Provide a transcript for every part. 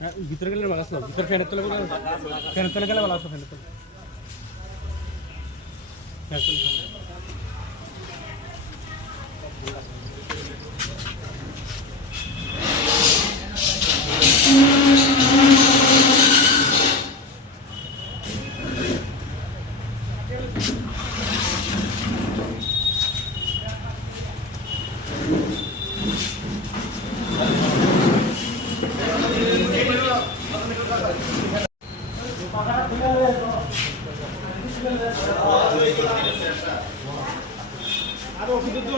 হ্যাঁ, ভিতরে গেলে ভালো আসলো ভিতরে ফ্যানের তলে গেলে ফ্যানের তলে গেলে ভালো আসলো ফ্যানের তলে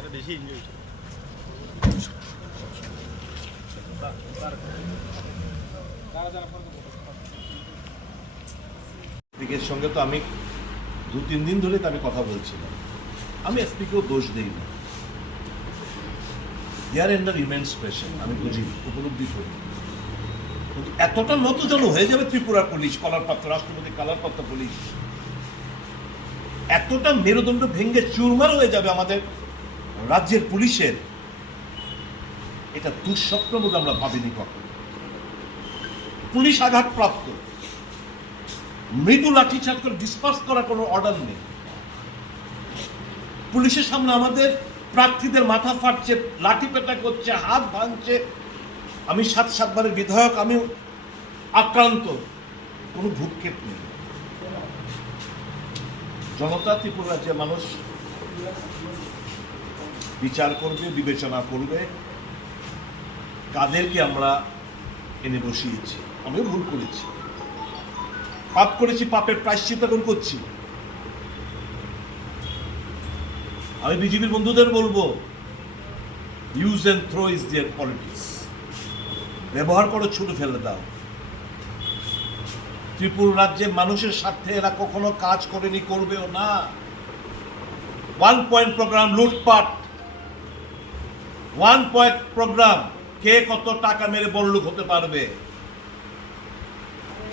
ফ্যানের তলে ফ্যানের তলে। এসপিকের সঙ্গে তো আমি দু, তিন দিন ধরে আমি কথা বলছিলাম। আমি এসপিকেও দোষ দিই না। ইয়ার এন্ডার ইমেন্স স্পেশাল আমি বুঝি উপলব্ধি করি কিন্তু এতটা নতজন হয়ে যাবে ত্রিপুরার পুলিশ কলারপাত্র রাষ্ট্রপতি কালারপাত্র পুলিশ। এতটা মেরুদণ্ড ভেঙে চুরমার হয়ে যাবে আমাদের রাজ্যের পুলিশের এটা দুঃস্বপ্ন বোধ আমরা ভাবিনি কখন। পুলিশ আঘাতপ্রাপ্ত। মৃদু লাঠিচার্জ করে ডিসপার্স করার কোনো অর্ডার নেই। পুলিশের সামনে আমাদের প্রার্থীদের মাথা ফাটছে, লাঠি পেটা করছে, হাত ভাঙছে। আমি সাত সাতবারের বিধায়ক, আমি আক্রান্ত। কোনো ভূক্ষেপ নেই। জনতা ত্রিপুরা রাজ্যের মানুষ বিচার করবে, বিবেচনা করবে। কাদেরকে আমরা এনে বসিয়েছি? আমিও ভুল করেছি। পাপ করেছি, পাপের প্রায়শ্চিত এখন করছি। আমি বিজেপির বন্ধুদের বলব use and throw is their politics ব্যবহার করো ছুটে ফেলে দাও। ত্রিপুরা রাজ্যের মানুষের স্বার্থে এরা কখনো কাজ করেনি, করবেও না। ওয়ান পয়েন্ট প্রোগ্রাম লুটপাট। ওয়ান পয়েন্ট প্রোগ্রাম কে কত টাকা মেরে বড়লোক হতে পারবে?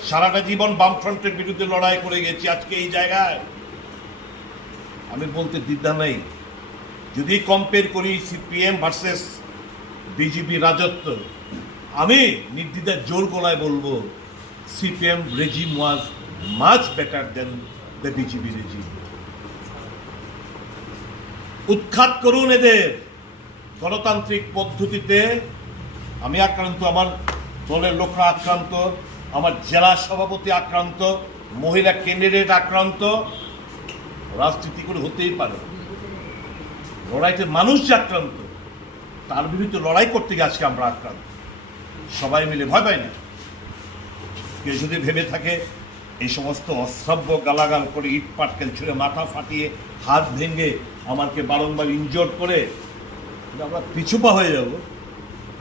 সারাটা জীবন বামফ্রন্টের বিরুদ্ধে লড়াই করে গেছি আজকে এই জায়গায়। আমি বলতে দ্বিধা নেই। যদি কম্পেয়ার করি সিপিএম ভার্সেস বিজেপি রাজত্ব, আমি নির্দ্বিধায় জোর গলায় বলব CPM regime was much better than the BJP regime উৎখাত করুন এদের। গণতান্ত্রিক পদ্ধতিতে আমি আক্রান্ত, আমার দলের লোকরা আক্রান্ত, আমার জেলা সভাপতি আক্রান্ত, মহিলা ক্যান্ডিডেট আক্রান্ত। রাজনীতি করে হতেই পারে। লড়াইতে মানুষ যে আক্রান্ত, তার বিরুদ্ধে লড়াই করতে গিয়ে আজকে আমরা আক্রান্ত। সবাই মিলে ভয় পাই না। কেউ যদি ভেবে থাকে, এই সমস্ত অশ্রাব্য গালাগাল করে ইট পাটকেল ছুঁড়ে মাথা ফাটিয়ে হাত ভেঙে আমাকে বারংবার ইনজোর্ড করে কিন্তু আমরা পিছুপা হয়ে যাব।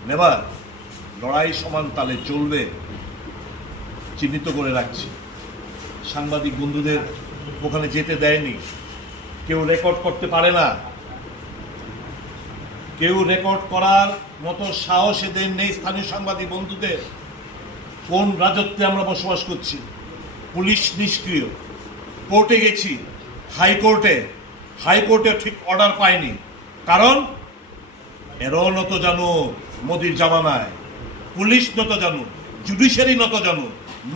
নেবার লড়াই সমান তালে চলবে, চিহ্নিত করে রাখছি। সাংবাদিক বন্ধুদের ওখানে যেতে দেয়নি। কেউ রেকর্ড করতে পারে না। কেউ রেকর্ড করার মতো সাহস এদের নেই স্থানীয় সাংবাদিক বন্ধুদের। কোন রাজত্বে আমরা বসবাস করছি? পুলিশ নিষ্ক্রিয়। কোর্টে গেছি। হাইকোর্টে। হাইকোর্টে ঠিক অর্ডার পায়নি কারণ এরও নত জানো, মোদির জামানায়। পুলিশ নত জানো জুডিশিয়ারি নত জানো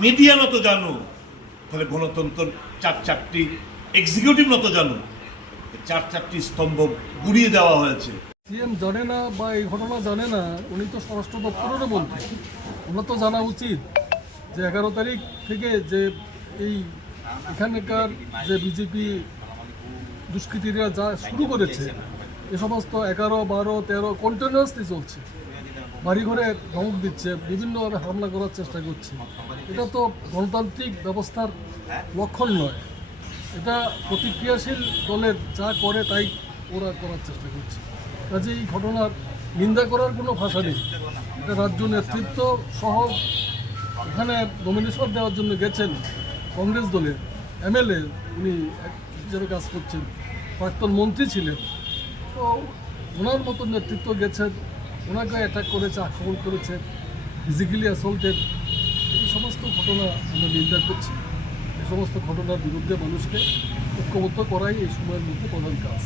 মিডিয়া নত জানো। তাহলে গণতন্ত্র চার চারটি এক্সিকিউটিভ নত জানো। চার চারটি স্তম্ভ গুড়িয়ে দেওয়া হয়েছে। সিএম জানে না বা এই ঘটনা জানে না, উনি তো স্বরাষ্ট্র দপ্তরেরও মন্ত্রী। ওনার তো জানা উচিত যে এগারো তারিখ থেকে যে এই এখানকার যে বিজেপি দুষ্কৃতীরা যা শুরু করেছে এ সমস্ত এগারো, বারো, তেরো কন্টিনিউয়াসলি চলছে। বাড়িঘরে ধমক দিচ্ছে, বিভিন্নভাবে হামলা করার চেষ্টা করছে। এটা তো গণতান্ত্রিক ব্যবস্থার লক্ষণ নয়। এটা প্রতিক্রিয়াশীল দলের যা করে তাই ওরা করার চেষ্টা করছে। কাজে এই ঘটনার নিন্দা করার কোনো ভাষা নেই। এটা রাজ্য নেতৃত্ব সহ এখানে নমিনেশন দেওয়ার জন্য গেছেন কংগ্রেস দলের এমএলএ, উনি হিসেবে কাজ করছেন। প্রাক্তন মন্ত্রী ছিলেন। তো ওনার মতো নেতৃত্ব গেছেন, ওনাকে অ্যাটাক করেছে, আক্রমণ করেছে ফিজিক্যালি অ্যাসল্টেড এই সমস্ত ঘটনা আমরা নিন্দা করছি। এই সমস্ত ঘটনার বিরুদ্ধে মানুষকে ঐক্যবদ্ধ করাই এই সময়ের মধ্যে প্রধান কাজ।